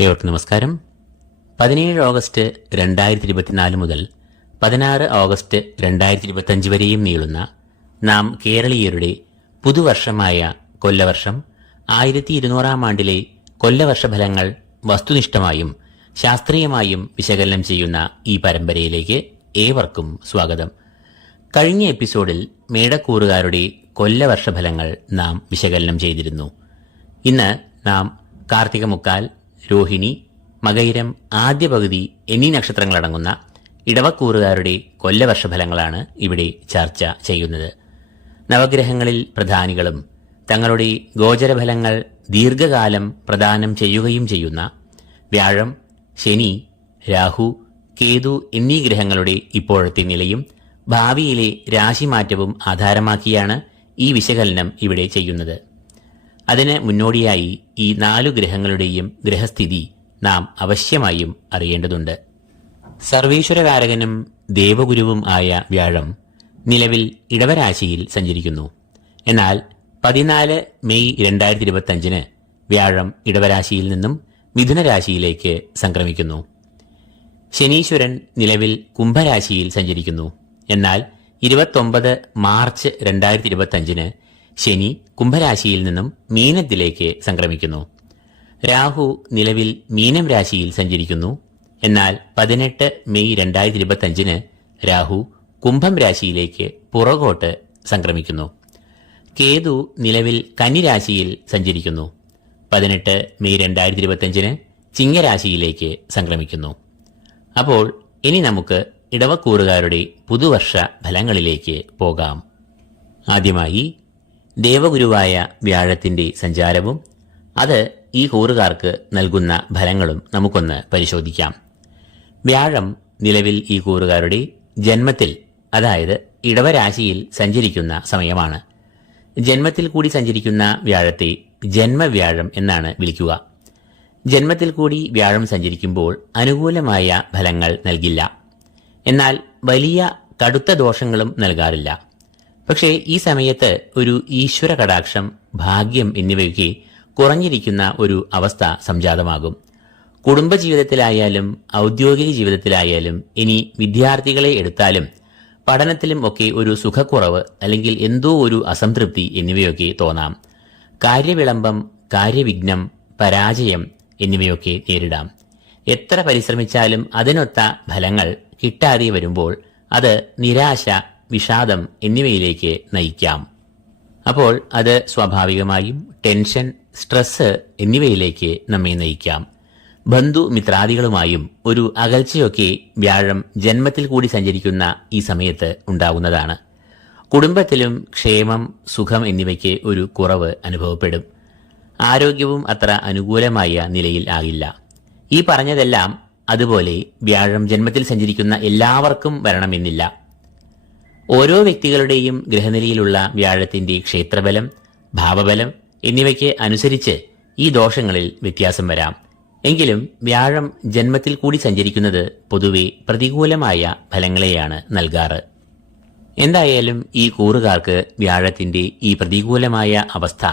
ഏവർക്കും നമസ്കാരം. പതിനേഴ് ഓഗസ്റ്റ് രണ്ടായിരത്തി ഇരുപത്തിനാല് മുതൽ പതിനാറ് ഓഗസ്റ്റ് രണ്ടായിരത്തി ഇരുപത്തിയഞ്ച് വരെയും നീളുന്ന നാം കേരളീയരുടെ പുതുവർഷമായ കൊല്ലവർഷം ആയിരത്തി ഇരുന്നൂറാം ആണ്ടിലെ കൊല്ലവർഷ ഫലങ്ങൾ വസ്തുനിഷ്ഠമായും ശാസ്ത്രീയമായും വിശകലനം ചെയ്യുന്ന ഈ പരമ്പരയിലേക്ക് ഏവർക്കും സ്വാഗതം. കഴിഞ്ഞ എപ്പിസോഡിൽ മേടക്കൂറുകാരുടെ കൊല്ലവർഷഫലങ്ങൾ നാം വിശകലനം ചെയ്തിരുന്നു. ഇന്ന് നാം കാർത്തിക മുക്കാൽ രോഹിണി മകയിരം ആദ്യ പകുതി എന്നീ നക്ഷത്രങ്ങളടങ്ങുന്ന ഇടവക്കൂറുകാരുടെ കൊല്ലവർഷഫലങ്ങളാണ് ഇവിടെ ചർച്ച ചെയ്യുന്നത്. നവഗ്രഹങ്ങളിൽ പ്രധാനികളും തങ്ങളുടെ ഗോചരഫലങ്ങൾ ദീർഘകാലം പ്രദാനം ചെയ്യുകയും ചെയ്യുന്ന വ്യാഴം ശനി രാഹു കേതു എന്നീ ഗ്രഹങ്ങളുടെ ഇപ്പോഴത്തെ നിലയും ഭാവിയിലെ രാശിമാറ്റവും ആധാരമാക്കിയാണ് ഈ വിശകലനം ഇവിടെ ചെയ്യുന്നത്. അതിന് മുന്നോടിയായി ഈ നാലു ഗ്രഹങ്ങളുടെയും ഗ്രഹസ്ഥിതി നാം അവശ്യമായും അറിയേണ്ടതുണ്ട്. സർവീശ്വരകാരകനും ദേവഗുരുവും ആയ വ്യാഴം നിലവിൽ ഇടവരാശിയിൽ സഞ്ചരിക്കുന്നു. എന്നാൽ പതിനാല് മെയ് രണ്ടായിരത്തി ഇരുപത്തിയഞ്ചിന് വ്യാഴം ഇടവരാശിയിൽ നിന്നും മിഥുനരാശിയിലേക്ക് സംക്രമിക്കുന്നു. ശനീശ്വരൻ നിലവിൽ കുംഭരാശിയിൽ സഞ്ചരിക്കുന്നു. എന്നാൽ ഇരുപത്തൊമ്പത് മാർച്ച് രണ്ടായിരത്തി ഇരുപത്തിയഞ്ചിന് ശനി കുംഭരാശിയിൽ നിന്നും മീനത്തിലേക്ക് സംക്രമിക്കുന്നു. രാഹു നിലവിൽ മീനം രാശിയിൽ സഞ്ചരിക്കുന്നു. എന്നാൽ പതിനെട്ട് മെയ് രണ്ടായിരത്തി ഇരുപത്തിയഞ്ചിന് രാഹു കുംഭം രാശിയിലേക്ക് പുറകോട്ട് സംക്രമിക്കുന്നു. കേതു നിലവിൽ കന്നിരാശിയിൽ സഞ്ചരിക്കുന്നു. പതിനെട്ട് മെയ് രണ്ടായിരത്തി ഇരുപത്തിയഞ്ചിന് ചിങ്ങരാശിയിലേക്ക് സംക്രമിക്കുന്നു. അപ്പോൾ ഇനി നമുക്ക് ഇടവക്കൂറുകാരുടെ പുതുവർഷ ഫലങ്ങളിലേക്ക് പോകാം. ആദ്യമായി ദേവഗുരുവായ വ്യാഴത്തിന്റെ സഞ്ചാരവും അത് ഈ കൂറുകാർക്ക് നൽകുന്ന ഫലങ്ങളും നമുക്കൊന്ന് പരിശോധിക്കാം. വ്യാഴം നിലവിൽ ഈ കൂറുകാരുടെ ജന്മത്തിൽ അതായത് ഇടവരാശിയിൽ സഞ്ചരിക്കുന്ന സമയമാണ്. ജന്മത്തിൽ കൂടി സഞ്ചരിക്കുന്ന വ്യാഴത്തെ ജന്മവ്യാഴം എന്നാണ് വിളിക്കുക. ജന്മത്തിൽ കൂടി വ്യാഴം സഞ്ചരിക്കുമ്പോൾ അനുകൂലമായ ഫലങ്ങൾ നൽകില്ല. എന്നാൽ വലിയ കടുത്ത ദോഷങ്ങളും നൽകാറില്ല. പക്ഷേ ഈ സമയത്ത് ഒരു ഈശ്വര കടാക്ഷം ഭാഗ്യം എന്നിവയൊക്കെ കുറഞ്ഞിരിക്കുന്ന ഒരു അവസ്ഥ സംജാതമാകും. കുടുംബജീവിതത്തിലായാലും ഔദ്യോഗിക ജീവിതത്തിലായാലും ഇനി വിദ്യാർത്ഥികളെ എടുത്താലും പഠനത്തിലും ഒക്കെ ഒരു സുഖക്കുറവ് അല്ലെങ്കിൽ എന്തോ ഒരു അസംതൃപ്തി എന്നിവയൊക്കെ തോന്നാം. കാര്യവിളംബം കാര്യവിഘ്നം പരാജയം എന്നിവയൊക്കെ നേരിടാം. എത്ര പരിശ്രമിച്ചാലും അതിനൊത്ത ഫലങ്ങൾ കിട്ടാതെ വരുമ്പോൾ അത് നിരാശ വിഷാദം എന്നിവയിലേക്ക് നയിക്കാം. അപ്പോൾ അത് സ്വാഭാവികമായും ടെൻഷൻ സ്ട്രെസ് എന്നിവയിലേക്ക് നമ്മെ നയിക്കാം. ബന്ധു മിത്രാദികളുമായും ഒരു അകൽച്ചയൊക്കെ വ്യാഴം ജന്മത്തിൽ കൂടി സഞ്ചരിക്കുന്ന ഈ സമയത്ത് ഉണ്ടാകുന്നതാണ് കുടുംബത്തിലും ക്ഷേമം സുഖം എന്നിവയ്ക്ക് ഒരു കുറവ് അനുഭവപ്പെടും. ആരോഗ്യവും അത്ര അനുകൂലമായ നിലയിൽ ആകില്ല. ഈ പറഞ്ഞതെല്ലാം അതുപോലെ വ്യാഴം ജന്മത്തിൽ സഞ്ചരിക്കുന്ന എല്ലാവർക്കും വരണമെന്നില്ല. ഓരോ വ്യക്തികളുടെയും ഗ്രഹനിലയിലുള്ള വ്യാഴത്തിന്റെ ക്ഷേത്രബലം ഭാവബലം എന്നിവയ്ക്ക് അനുസരിച്ച് ഈ ദോഷങ്ങളിൽ വ്യത്യാസം വരാം. എങ്കിലും വ്യാഴം ജന്മത്തിൽ കൂടി സഞ്ചരിക്കുന്നത് പൊതുവെ പ്രതികൂലമായ ഫലങ്ങളെയാണ് നൽകാറ്. എന്തായാലും ഈ കൂറുകാർക്ക് വ്യാഴത്തിന്റെ ഈ പ്രതികൂലമായ അവസ്ഥ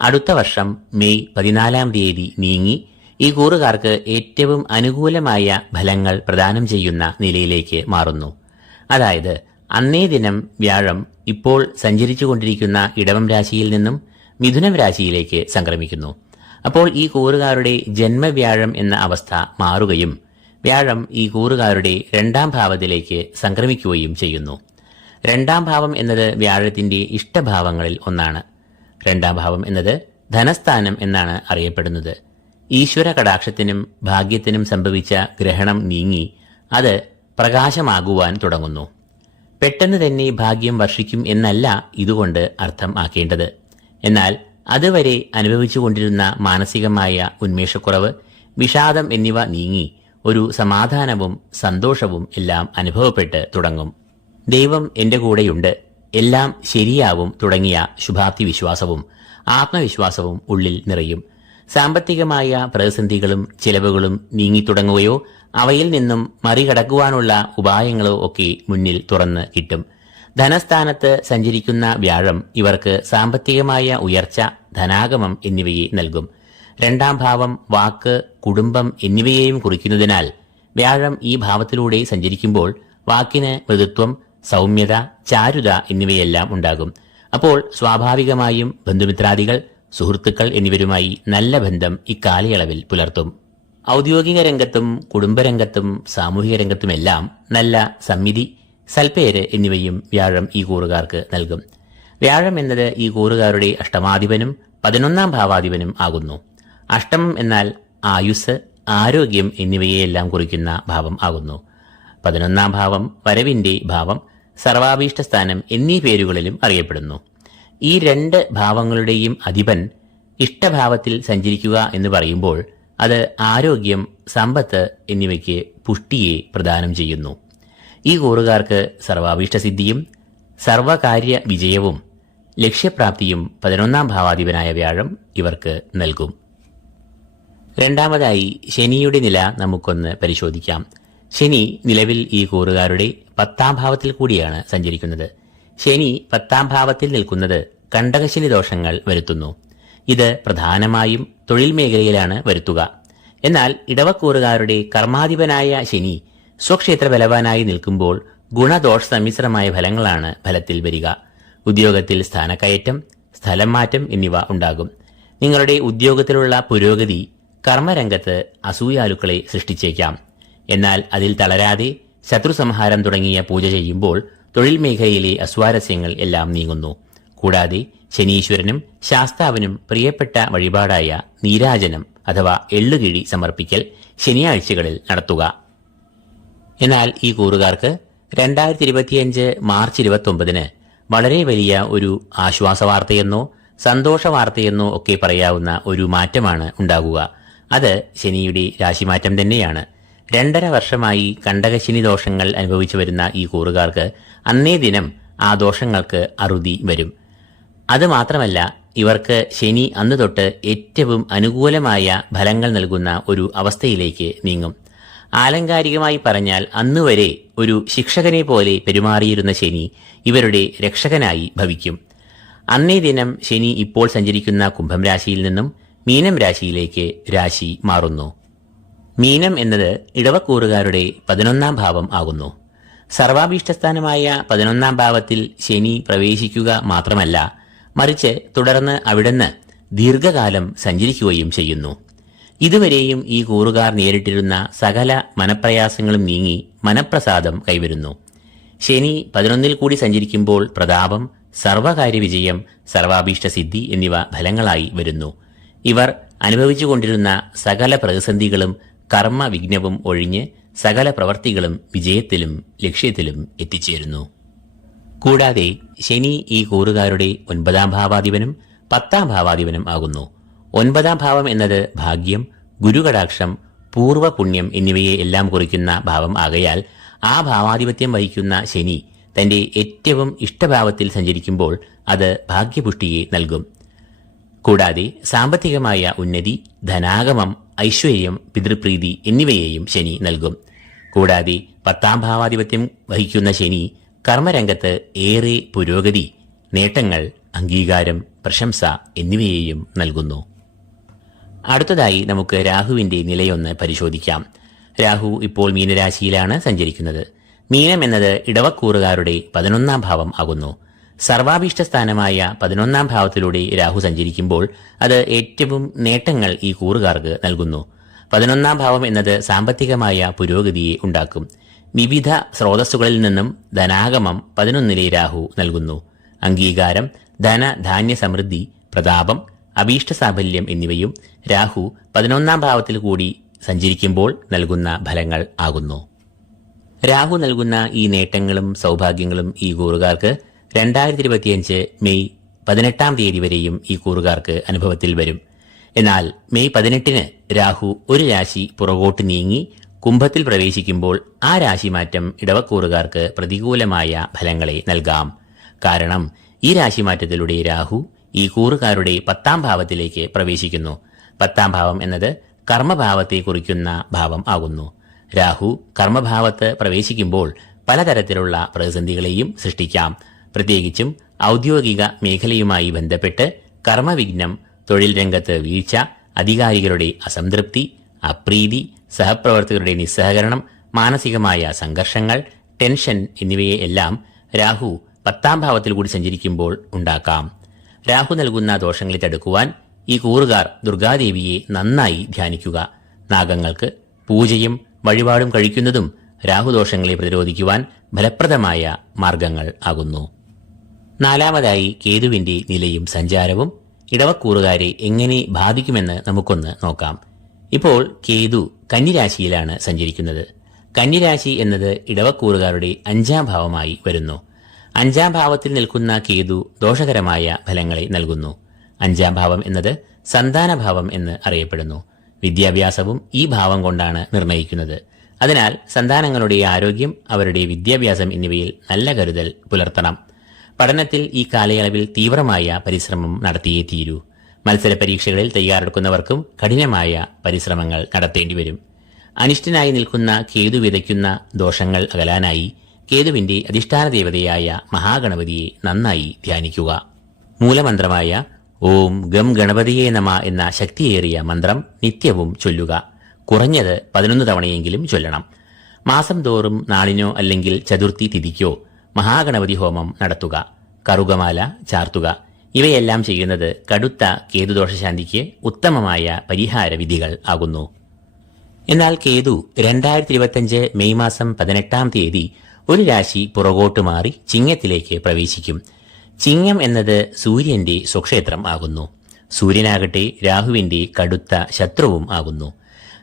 അടുത്ത വർഷം മെയ് പതിനാലാം തീയതി നീങ്ങി ഈ കൂറുകാർക്ക് ഏറ്റവും അനുകൂലമായ ഫലങ്ങൾ പ്രദാനം ചെയ്യുന്ന നിലയിലേക്ക് മാറുന്നു. അതായത് അന്നേ ദിനം വ്യാഴം ഇപ്പോൾ സഞ്ചരിച്ചു കൊണ്ടിരിക്കുന്ന ഇടവം രാശിയിൽ നിന്നും മിഥുനം രാശിയിലേക്ക് സംക്രമിക്കുന്നു. അപ്പോൾ ഈ കൂറുകാരുടെ ജന്മവ്യാഴം എന്ന അവസ്ഥ മാറുകയും വ്യാഴം ഈ കൂറുകാരുടെ രണ്ടാം ഭാവത്തിലേക്ക് സംക്രമിക്കുകയും ചെയ്യുന്നു. രണ്ടാം ഭാവം എന്നത് വ്യാഴത്തിന്റെ ഇഷ്ടഭാവങ്ങളിൽ ഒന്നാണ്. രണ്ടാം ഭാവം എന്നത് ധനസ്ഥാനം എന്നാണ് അറിയപ്പെടുന്നത്. ഈശ്വര കടാക്ഷത്തിനും ഭാഗ്യത്തിനും സംഭവിച്ച ഗ്രഹണം നീങ്ങി അത് പ്രകാശമാകുവാൻ തുടങ്ങുന്നു. പെട്ടെന്ന് തന്നെ ഭാഗ്യം വർഷിക്കും എന്നല്ല ഇതുകൊണ്ട് അർത്ഥം ആക്കേണ്ടത് എന്നാൽ അതുവരെ അനുഭവിച്ചുകൊണ്ടിരുന്ന മാനസികമായ ഉന്മേഷക്കുറവ് വിഷാദം എന്നിവ നീങ്ങി ഒരു സമാധാനവും സന്തോഷവും എല്ലാം അനുഭവപ്പെട്ട് തുടങ്ങും. ദൈവം എന്റെ കൂടെയുണ്ട്. എല്ലാം ശരിയാവും തുടങ്ങിയ ശുഭാപ്തി വിശ്വാസവും ആത്മവിശ്വാസവും ഉള്ളിൽ നിറയും. സാമ്പത്തികമായ പ്രതിസന്ധികളും ചെലവുകളും നീങ്ങിത്തുടങ്ങുകയോ അവയിൽ നിന്നും മറികടക്കുവാനുള്ള ഉപായങ്ങളോ ഒക്കെ മുന്നിൽ തുറന്ന് കിട്ടും. ധനസ്ഥാനത്ത് സഞ്ചരിക്കുന്ന വ്യാഴം ഇവർക്ക് സാമ്പത്തികമായ ഉയർച്ച ധനാഗമം എന്നിവയെ നൽകും. രണ്ടാം ഭാവം വാക്ക് കുടുംബം എന്നിവയെയും കുറിക്കുന്നതിനാൽ വ്യാഴം ഈ ഭാവത്തിലൂടെ സഞ്ചരിക്കുമ്പോൾ വാക്കിന് മൃദുത്വം സൗമ്യത ചാരുത എന്നിവയെല്ലാം ഉണ്ടാകും. അപ്പോൾ സ്വാഭാവികമായും ബന്ധുമിത്രാദികൾ സുഹൃത്തുക്കൾ എന്നിവരുമായി നല്ല ബന്ധം ഇക്കാലയളവിൽ പുലർത്തും. ഔദ്യോഗിക രംഗത്തും കുടുംബരംഗത്തും സാമൂഹിക രംഗത്തുമെല്ലാം നല്ല സമ്മിതി സൽപ്പേര് എന്നിവയും വ്യാഴം ഈ കൂറുകാർക്ക് നൽകും. വ്യാഴം എന്നത് ഈ കൂറുകാരുടെ അഷ്ടമാധിപനും പതിനൊന്നാം ഭാവാധിപനും ആകുന്നു. അഷ്ടമം എന്നാൽ ആയുസ് ആരോഗ്യം എന്നിവയെല്ലാം കുറിക്കുന്ന ഭാവം ആകുന്നു. പതിനൊന്നാം ഭാവം വരവിന്റെ ഭാവം സർവാഭീഷ്ട സ്ഥാനം എന്നീ പേരുകളിലും അറിയപ്പെടുന്നു. ഈ രണ്ട് ഭാവങ്ങളുടെയും അധിപൻ ഇഷ്ടഭാവത്തിൽ സഞ്ചരിക്കുക എന്ന് പറയുമ്പോൾ അത് ആരോഗ്യം സമ്പത്ത് എന്നിവയ്ക്ക് പുഷ്ടിയെ പ്രദാനം ചെയ്യുന്നു. ഈ കൂറുകാർക്ക് സർവാഭീഷ്ടസിദ്ധിയും സർവകാര്യ വിജയവും ലക്ഷ്യപ്രാപ്തിയും പതിനൊന്നാം ഭാവാധിപനായ വ്യാഴം ഇവർക്ക് നൽകും. രണ്ടാമതായി ശനിയുടെ നില നമുക്കൊന്ന് പരിശോധിക്കാം. ശനി നിലവിൽ ഈ കൂറുകാരുടെ പത്താം ഭാവത്തിൽ കൂടിയാണ് സഞ്ചരിക്കുന്നത്. ശനി പത്താം ഭാവത്തിൽ നിൽക്കുന്നത് കണ്ടകശനി ദോഷങ്ങൾ വരുത്തുന്നു. ഇത് പ്രധാനമായും തൊഴിൽ മേഖലയിലാണ് വരുത്തുക. എന്നാൽ ഇടവക്കൂറുകാരുടെ കർമാധിപനായ ശനി സ്വക്ഷേത്ര ബലവാനായി നിൽക്കുമ്പോൾ ഗുണദോഷ സമ്മിശ്രമായ ഫലങ്ങളാണ് ഫലത്തിൽ വരിക. ഉദ്യോഗത്തിൽ സ്ഥാനക്കയറ്റം സ്ഥലം മാറ്റം എന്നിവ ഉണ്ടാകും. നിങ്ങളുടെ ഉദ്യോഗത്തിലുള്ള പുരോഗതി കർമ്മരംഗത്ത് അസൂയാലുക്കളെ സൃഷ്ടിച്ചേക്കാം. എന്നാൽ അതിൽ തളരാതെ ശത്രുസംഹാരം തുടങ്ങിയ പൂജ ചെയ്യുമ്പോൾ തൊഴിൽ മേഖലയിലെ അസ്വാരസ്യങ്ങൾ എല്ലാം നീങ്ങുന്നു. കൂടാതെ ശനീശ്വരനും ശാസ്താവിനും പ്രിയപ്പെട്ട വഴിപാടായ നീരാജനം അഥവാ എള്ളുകിഴി സമർപ്പിക്കൽ ശനിയാഴ്ചകളിൽ നടത്തുക. എന്നാൽ ഈ കൂറുകാർക്ക് രണ്ടായിരത്തി ഇരുപത്തിയഞ്ച് മാർച്ച് ഇരുപത്തൊമ്പതിന് വളരെ വലിയ ഒരു ആശ്വാസ വാർത്തയെന്നോ സന്തോഷ വാർത്തയെന്നോ ഒക്കെ പറയാവുന്ന ഒരു മാറ്റമാണ് ഉണ്ടാകുക. അത് ശനിയുടെ രാശിമാറ്റം തന്നെയാണ്. രണ്ടര വർഷമായി കണ്ടകശനി ദോഷങ്ങൾ അനുഭവിച്ചു വരുന്ന ഈ കൂറുകാർക്ക് അന്നേ ദിനം ആ ദോഷങ്ങൾക്ക് അറുതി വരും. അത് മാത്രമല്ല ഇവർക്ക് ശനി അന്ന് തൊട്ട് ഏറ്റവും അനുകൂലമായ ഫലങ്ങൾ നൽകുന്ന ഒരു അവസ്ഥയിലേക്ക് നീങ്ങും. ആലങ്കാരികമായി പറഞ്ഞാൽ അന്നുവരെ ഒരു ശിക്ഷകനെ പോലെ പെരുമാറിയിരുന്ന ശനി ഇവരുടെ രക്ഷകനായി ഭവിക്കും. അന്നേ ദിനം ശനി ഇപ്പോൾ സഞ്ചരിക്കുന്ന കുംഭം രാശിയിൽ നിന്നും മീനം രാശിയിലേക്ക് രാശി മാറുന്നു. മീനം എന്നത് ഇടവക്കൂറുകാരുടെ പതിനൊന്നാം ഭാവം ആകുന്നു. സർവാഭീഷ്ടസ്ഥാനമായ പതിനൊന്നാം ഭാവത്തിൽ ശനി പ്രവേശിക്കുക മാത്രമല്ല മറിച്ച് തുടർന്ന് അവിടുന്ന് ദീർഘകാലം സഞ്ചരിക്കുകയും ചെയ്യുന്നു. ഇതുവരെയും ഈ കൂറുകാർ നേരിട്ടിരുന്ന സകല മനപ്രയാസങ്ങളും നീങ്ങി മനപ്രസാദം കൈവരുന്നു. ശനി പതിനൊന്നിൽ കൂടി സഞ്ചരിക്കുമ്പോൾ പ്രതാപം സർവകാര്യ വിജയം സർവാഭീഷ്ട സിദ്ധി എന്നിവ ഫലങ്ങളായി വരുന്നു. ഇവർ അനുഭവിച്ചുകൊണ്ടിരുന്ന സകല പ്രതിസന്ധികളും കർമ്മ വിഘ്നവും ഒഴിഞ്ഞ് സകല പ്രവർത്തികളും വിജയത്തിലും ലക്ഷ്യത്തിലും എത്തിച്ചേരുന്നു. കൂടാതെ ശനി ഈ കൂറുകാരുടെ ഒൻപതാം ഭാവാധിപനും പത്താം ഭാവാധിപനും ആകുന്നു. ഒൻപതാം ഭാവം എന്നത് ഭാഗ്യം ഗുരുകടാക്ഷം പൂർവ പുണ്യം എന്നിവയെ എല്ലാം കുറിക്കുന്ന ഭാവം ആകയാൽ ആ ഭാവാധിപത്യം വഹിക്കുന്ന ശനി തന്റെ ഏറ്റവും ഇഷ്ടഭാവത്തിൽ സഞ്ചരിക്കുമ്പോൾ അത് ഭാഗ്യപുഷ്ടിയെ നൽകും. കൂടാതെ സാമ്പത്തികമായ ഉന്നതി ധനാഗമം ഐശ്വര്യം പിതൃപ്രീതി എന്നിവയെയും ശനി നൽകും. കൂടാതെ പത്താം ഭാവാധിപത്യം വഹിക്കുന്ന ശനി കർമ്മരംഗത്ത് ഏറെ പുരോഗതി നേട്ടങ്ങൾ അംഗീകാരം പ്രശംസ എന്നിവയെയും നൽകുന്നു. അടുത്തതായി നമുക്ക് രാഹുവിന്റെ നിലയൊന്ന് പരിശോധിക്കാം. രാഹു ഇപ്പോൾ മീനരാശിയിലാണ് സഞ്ചരിക്കുന്നത്. മീനം എന്നത് ഇടവക്കൂറുകാരുടെ പതിനൊന്നാം ഭാവം ആകുന്നു. സർവാഭീഷ്ട സ്ഥാനമായ പതിനൊന്നാം ഭാവത്തിലൂടെ രാഹു സഞ്ചരിക്കുമ്പോൾ അത് ഏറ്റവും നേട്ടങ്ങൾ ഈ കൂറുകാർക്ക് നൽകുന്നു. പതിനൊന്നാം ഭാവം എന്നത് സാമ്പത്തികമായ പുരോഗതിയെ ഉണ്ടാക്കും. വിവിധ സ്രോതസ്സുകളിൽ നിന്നും ധനാഗമം പതിനൊന്നിലെ രാഹു നൽകുന്നു. അംഗീകാരം ധന ധാന്യ സമൃദ്ധി പ്രതാപം അഭീഷ്ട സാഫല്യം എന്നിവയും രാഹു പതിനൊന്നാം ഭാവത്തിൽ കൂടി സഞ്ചരിക്കുമ്പോൾ നൽകുന്ന ഫലങ്ങൾ ആകുന്നു. രാഹു നൽകുന്ന ഈ നേട്ടങ്ങളും സൗഭാഗ്യങ്ങളും ഈ കൂറുകാർക്ക് രണ്ടായിരത്തി ഇരുപത്തിയഞ്ച് മെയ് പതിനെട്ടാം തീയതി വരെയും ഈ കൂറുകാർക്ക് അനുഭവത്തിൽ വരും. എന്നാൽ മെയ് പതിനെട്ടിന് രാഹു ഒരു രാശി പുറകോട്ട് നീങ്ങി കുംഭത്തിൽ പ്രവേശിക്കുമ്പോൾ ആ രാശിമാറ്റം ഇടവക്കൂറുകാർക്ക് പ്രതികൂലമായ ഫലങ്ങളെ നൽകാം. കാരണം ഈ രാശിമാറ്റത്തിലൂടെ രാഹു ഈ കൂറുകാരുടെ പത്താം ഭാവത്തിലേക്ക് പ്രവേശിക്കുന്നു. പത്താം ഭാവം എന്നത് കർമ്മഭാവത്തെ കുറിക്കുന്ന ഭാവം ആകുന്നു. രാഹു കർമ്മഭാവത്ത് പ്രവേശിക്കുമ്പോൾ പലതരത്തിലുള്ള പ്രതിസന്ധികളെയും സൃഷ്ടിക്കാം. പ്രത്യേകിച്ചും ഔദ്യോഗിക മേഖലയുമായി ബന്ധപ്പെട്ട് കർമ്മവിഘ്നം തൊഴിൽ രംഗത്ത് വീഴ്ച അധികാരികളുടെ അസംതൃപ്തി അപ്രീതി സഹപ്രവർത്തകരുടെ നിസ്സഹകരണം മാനസികമായ സംഘർഷങ്ങൾ ടെൻഷൻ എന്നിവയെ എല്ലാം രാഹു പത്താം ഭാവത്തിൽ കൂടി സഞ്ചരിക്കുമ്പോൾ ഉണ്ടാക്കാം. രാഹു നൽകുന്ന ദോഷങ്ങളെ തടുക്കുവാൻ ഈ കൂറുകാർ ദുർഗാദേവിയെ നന്നായി ധ്യാനിക്കുക. നാഗങ്ങൾക്ക് പൂജയും വഴിപാടും കഴിക്കുന്നതും രാഹുദോഷങ്ങളെ പ്രതിരോധിക്കുവാൻ ഫലപ്രദമായ മാർഗങ്ങൾ ആകുന്നു. നാലാമതായി കേതുവിന്റെ നിലയും സഞ്ചാരവും ഇടവക്കൂറുകാരെ എങ്ങനെ ബാധിക്കുമെന്ന് നമുക്കൊന്ന് നോക്കാം. ഇപ്പോൾ കേതു കന്നിരാശിയിലാണ് സഞ്ചരിക്കുന്നത്. കന്നിരാശി എന്നത് ഇടവക്കൂറുകാരുടെ അഞ്ചാം ഭാവമായി വരുന്നു. അഞ്ചാം ഭാവത്തിൽ നിൽക്കുന്ന കേതു ദോഷകരമായ ഫലങ്ങളെ നൽകുന്നു. അഞ്ചാം ഭാവം എന്നത് സന്താനഭാവം എന്ന് അറിയപ്പെടുന്നു. വിദ്യാഭ്യാസവും ഈ ഭാവം കൊണ്ടാണ് നിർണയിക്കുന്നത്. അതിനാൽ സന്താനങ്ങളുടെ ആരോഗ്യം അവരുടെ വിദ്യാഭ്യാസം എന്നിവയിൽ നല്ല കരുതൽ പുലർത്തണം. പഠനത്തിൽ ഈ കാലയളവിൽ തീവ്രമായ പരിശ്രമം നടത്തിയേ തീരൂ. മത്സര പരീക്ഷകളിൽ തയ്യാറെടുക്കുന്നവർക്കും കഠിനമായ പരിശ്രമങ്ങൾ നടത്തേണ്ടി വരും അനിഷ്ടനായി നിൽക്കുന്ന കേതു വിതയ്ക്കുന്ന ദോഷങ്ങൾ അകലാനായി കേതുവിന്റെ അധിഷ്ഠാന ദേവതയായ മഹാഗണപതിയെ നന്നായി ധ്യാനിക്കുക. മൂലമന്ത്രമായ ഓം ഗം ഗണപതിയെ നമ എന്ന ശക്തിയേറിയ മന്ത്രം നിത്യവും ചൊല്ലുക. കുറഞ്ഞത് പതിനൊന്ന് തവണയെങ്കിലും ചൊല്ലണം. മാസം തോറും നാളിനോ അല്ലെങ്കിൽ ചതുർത്ഥി തിഥിക്കോ മഹാഗണപതി ഹോമം നടത്തുക. കറുകമാല ചാർത്തുക. ഇവയെല്ലാം ചെയ്യുന്നത് കടുത്ത കേതുദോഷശാന്തിക്ക് ഉത്തമമായ പരിഹാര വിധികൾ ആകുന്നു. എന്നാൽ കേതു രണ്ടായിരത്തി ഇരുപത്തിയഞ്ച് മെയ് മാസം പതിനെട്ടാം തീയതി ഒരു രാശി പുറകോട്ട് മാറി ചിങ്ങത്തിലേക്ക് പ്രവേശിക്കും. ചിങ്ങം എന്നത് സൂര്യന്റെ സ്വക്ഷേത്രം ആകുന്നു. സൂര്യനാകട്ടെ രാഹുവിന്റെ കടുത്ത ശത്രുവും ആകുന്നു.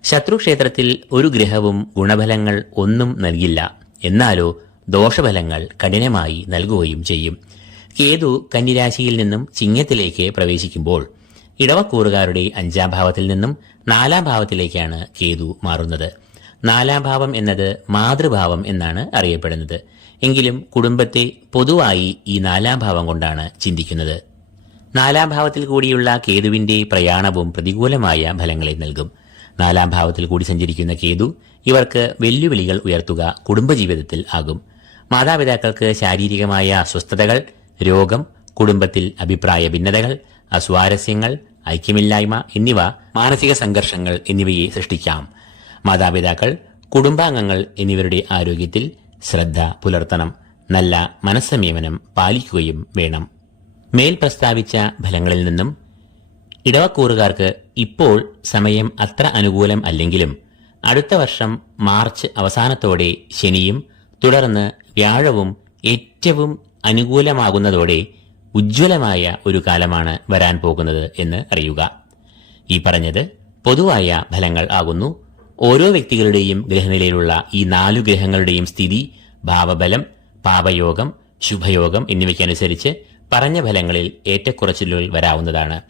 ശത്രുക്ഷേത്രത്തിൽ ഒരു ഗ്രഹവും ഗുണഫലങ്ങൾ ഒന്നും നൽകില്ല. എന്നാലോ ദോഷഫലങ്ങൾ കഠിനമായി നൽകുകയും ചെയ്യും. കേതു കന്നിരാശിയിൽ നിന്നും ചിങ്ങത്തിലേക്ക് പ്രവേശിക്കുമ്പോൾ ഇടവക്കൂറുകാരുടെ അഞ്ചാം ഭാവത്തിൽ നിന്നും നാലാം ഭാവത്തിലേക്കാണ് കേതു മാറുന്നത്. നാലാം ഭാവം എന്നത് മാതൃഭാവം എന്നാണ് അറിയപ്പെടുന്നത്. എങ്കിലും കുടുംബത്തെ പൊതുവായി ഈ നാലാം ഭാവം കൊണ്ടാണ് ചിന്തിക്കുന്നത്. നാലാം ഭാവത്തിൽ കൂടിയുള്ള കേതുവിന്റെ പ്രയാണവും പ്രതികൂലമായ ഫലങ്ങളെ നൽകും. നാലാം ഭാവത്തിൽ കൂടി സഞ്ചരിക്കുന്ന കേതു ഇവർക്ക് വെല്ലുവിളികൾ ഉയർത്തുക കുടുംബജീവിതത്തിൽ ആകും. മാതാപിതാക്കൾക്ക് ശാരീരികമായ അസ്വസ്ഥതകൾ രോഗം കുടുംബത്തിൽ അഭിപ്രായ ഭിന്നതകൾ അസ്വാരസ്യങ്ങൾ ഐക്യമില്ലായ്മ എന്നിവ മാനസിക സംഘർഷങ്ങൾ എന്നിവയെ സൃഷ്ടിക്കാം. മാതാപിതാക്കൾ കുടുംബാംഗങ്ങൾ എന്നിവരുടെ ആരോഗ്യത്തിൽ ശ്രദ്ധ പുലർത്തണം. നല്ല മനസ്സംയമനം പാലിക്കുകയും വേണം. മേൽ പ്രസ്താവിച്ച ഫലങ്ങളിൽ നിന്നും ഇടവക്കൂറുകാർക്ക് ഇപ്പോൾ സമയം അത്ര അനുകൂലം അല്ലെങ്കിലും അടുത്ത വർഷം മാർച്ച് അവസാനത്തോടെ ശനിയും തുടർന്ന് വ്യാഴവും ഏറ്റവും അനുകൂലമാകുന്നതോടെ ഉജ്ജ്വലമായ ഒരു കാലമാണ് വരാൻ പോകുന്നത് എന്ന് അറിയുക. ഈ പറഞ്ഞത് പൊതുവായ ഫലങ്ങൾ ആകുന്നു. ഓരോ വ്യക്തികളുടെയും ഗ്രഹനിലയിലുള്ള ഈ നാലു ഗ്രഹങ്ങളുടെയും സ്ഥിതി ഭാവബലം പാപയോഗം ശുഭയോഗം എന്നിവയ്ക്കനുസരിച്ച് പറഞ്ഞ ഫലങ്ങളിൽ ഏറ്റക്കുറച്ചിലുകൾ വരാവുന്നതാണ്.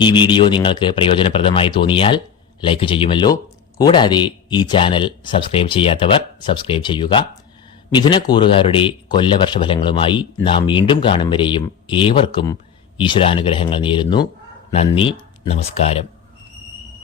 ഈ വീഡിയോ നിങ്ങൾക്ക് പ്രയോജനപ്രദമായി തോന്നിയാൽ ലൈക്ക് ചെയ്യുമല്ലോ. കൂടാതെ ഈ ചാനൽ സബ്സ്ക്രൈബ് ചെയ്യാത്തവർ സബ്സ്ക്രൈബ് ചെയ്യുക. മിഥുനക്കൂറുകാരുടെ കൊല്ലവർഷഫലങ്ങളുമായി നാം വീണ്ടും കാണും വരെയും ഏവർക്കും ഈശ്വരാനുഗ്രഹങ്ങൾ നേരുന്നു. നന്ദി നമസ്കാരം.